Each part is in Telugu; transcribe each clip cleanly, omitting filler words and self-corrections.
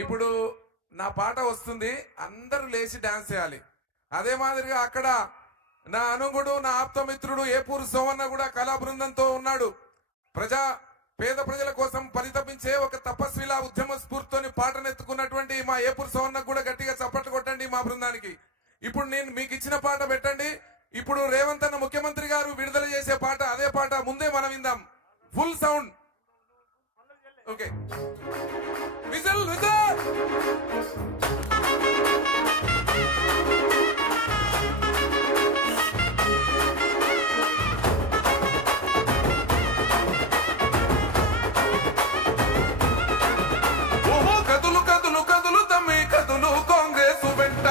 ఇప్పుడు నా పాట వస్తుంది, అందరూ లేచి డాన్స్ చేయాలి. అదే మాదిరిగా అక్కడ నా అనుగుడు, నా ఆప్తమిత్రుడు ఏపూరు సోమన్న కూడా కళా బృందంతో ఉన్నాడు. పేద ప్రజల కోసం పరితపించే ఒక తపస్విలా ఉద్యమ స్ఫూర్తితోని పాటనెత్తుకున్నటువంటి మా ఏపూరు సోమన్న కూడా గట్టిగా చప్పట్లు కొట్టండి మా బృందానికి. ఇప్పుడు నేను మీకు ఇచ్చిన పాట పెట్టండి. ఇప్పుడు రేవంత్ అన్న ముఖ్యమంత్రి గారు విడుదల చేసే పాట, అదే పాట ముందే మనం విందాం. Full sound. Okay, whistle whistle. ఓహో కదులు కదులు కదులు తమ్మి కదులు కాంగ్రెస్ వెంట,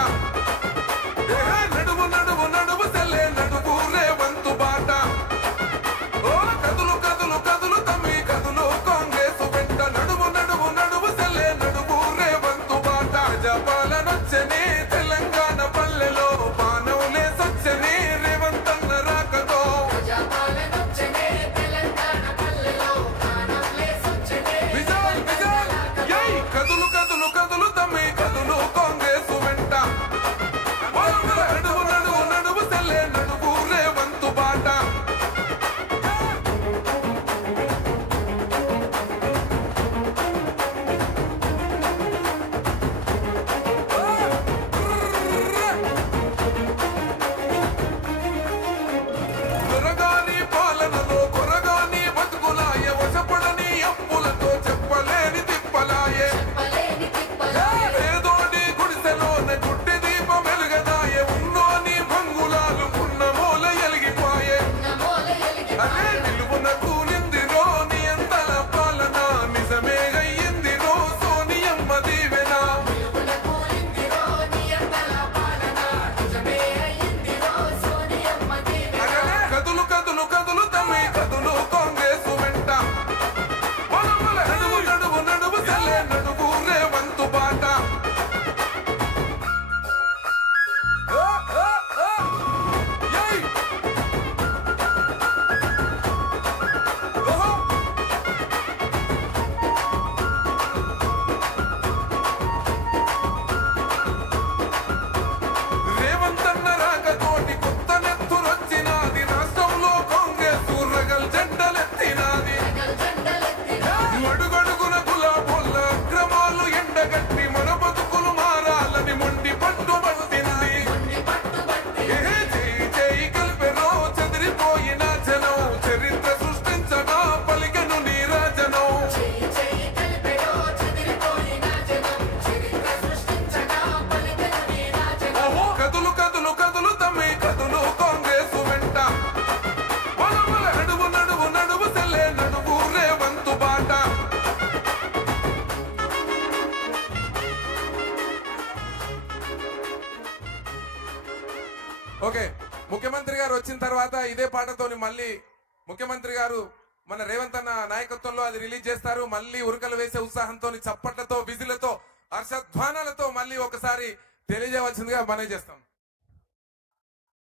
నడువు నడువు నడువు సెల్లే నడువు రేవంతు బాట. ఓ కదులు కదులు కదులు తమ్మి కదులు కాంగ్రెస్ వెంట, నడువు నడువు నడువు సెల్లే నడువు రేవంతు బాట. ప్రజాపాలనొచ్చని తెలంగాణ పల్లెలో పానవులే సచ్చని రేవంత్ అన్న రాకతో, కదులు కదులు కదులు తమ్మి కదులు కాంగ్రెస్ వెంట, నడువు నడువు నడువు సెల్లే నడువు రేవంతు బాట. కొరగాని పాలనలో కొరగాని బతుకులాయ, వశపడని అప్పులతో చెప్పలేని తిప్పలాయే. పేదోడి గుడిసెలోన గుడ్డి దీపం వెలుగదాయే, ఉన్నోని మంగులాలు ఉన్న మూల ఎలిగిపోయే. అదే నిలువున కూలిందిరో నియంతల పాలన, నిజమే అయ్యిందిరో సోనియమ్మ దీవెన. కదులు కదులు కదులు తమ్మి కదులు కాంగ్రెస్ వెంట, నడువు నడువు నడువు సెల్లే నడువు రేవంతు బాట. రేవంత్ అన్న రాకతోటి కొత్త నెత్తురొచ్చినాది, రాష్ట్రంలో కాంగ్రెస్ రగల్ జెండలెత్తినాది. అడుగడుగున గులాబోళ్ళ అక్రమాలు ఎండగట్టి మన బతుకులు మారాలని మొండి పట్టుబట్టింది. చేయి చేయి కలిపెనో చెదిరిపోయిన జనం, చరిత్ర సృష్టించగా పలికెను నీరాజనం. ఓహో కదులు కదులు కదులు తమ్మి కదులు కాంగ్రెస్ వెంట, నడువు నడువు నడువు సెల్లే నడువు రేవంతు బాట. ఓకే, ముఖ్యమంత్రి గారు వచ్చిన తర్వాత ఇదే పాటతోని మళ్ళీ ముఖ్యమంత్రి గారు మన రేవంత్ అన్న నాయకత్వంలో అది రిలీజ్ చేస్తారు. మళ్ళీ ఉరకలు వేసే ఉత్సాహంతో, చప్పట్లతో, విధులతో, హర్షధ్వానాలతో మళ్ళీ ఒకసారి తెలియజేయవలసిందిగా మనం చేస్తాం.